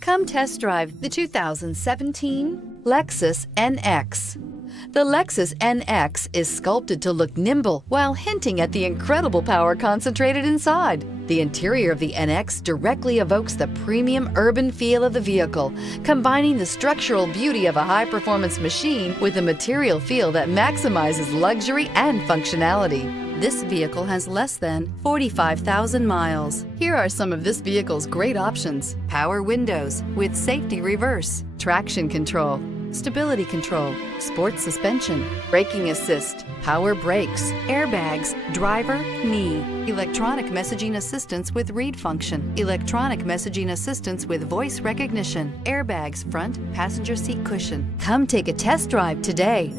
Come test drive the 2017 Lexus NX. The Lexus NX is sculpted to look nimble while hinting at the incredible power concentrated inside. The interior of the NX directly evokes the premium urban feel of the vehicle, combining the structural beauty of a high-performance machine with a material feel that maximizes luxury and functionality. This vehicle has less than 45,000 miles. Here are some of this vehicle's great options: power windows with safety reverse, traction control, stability control, sports suspension, braking assist, power brakes, airbags, driver, knee, electronic messaging assistance with read function, electronic messaging assistance with voice recognition, airbags front passenger seat cushion. Come take a test drive today.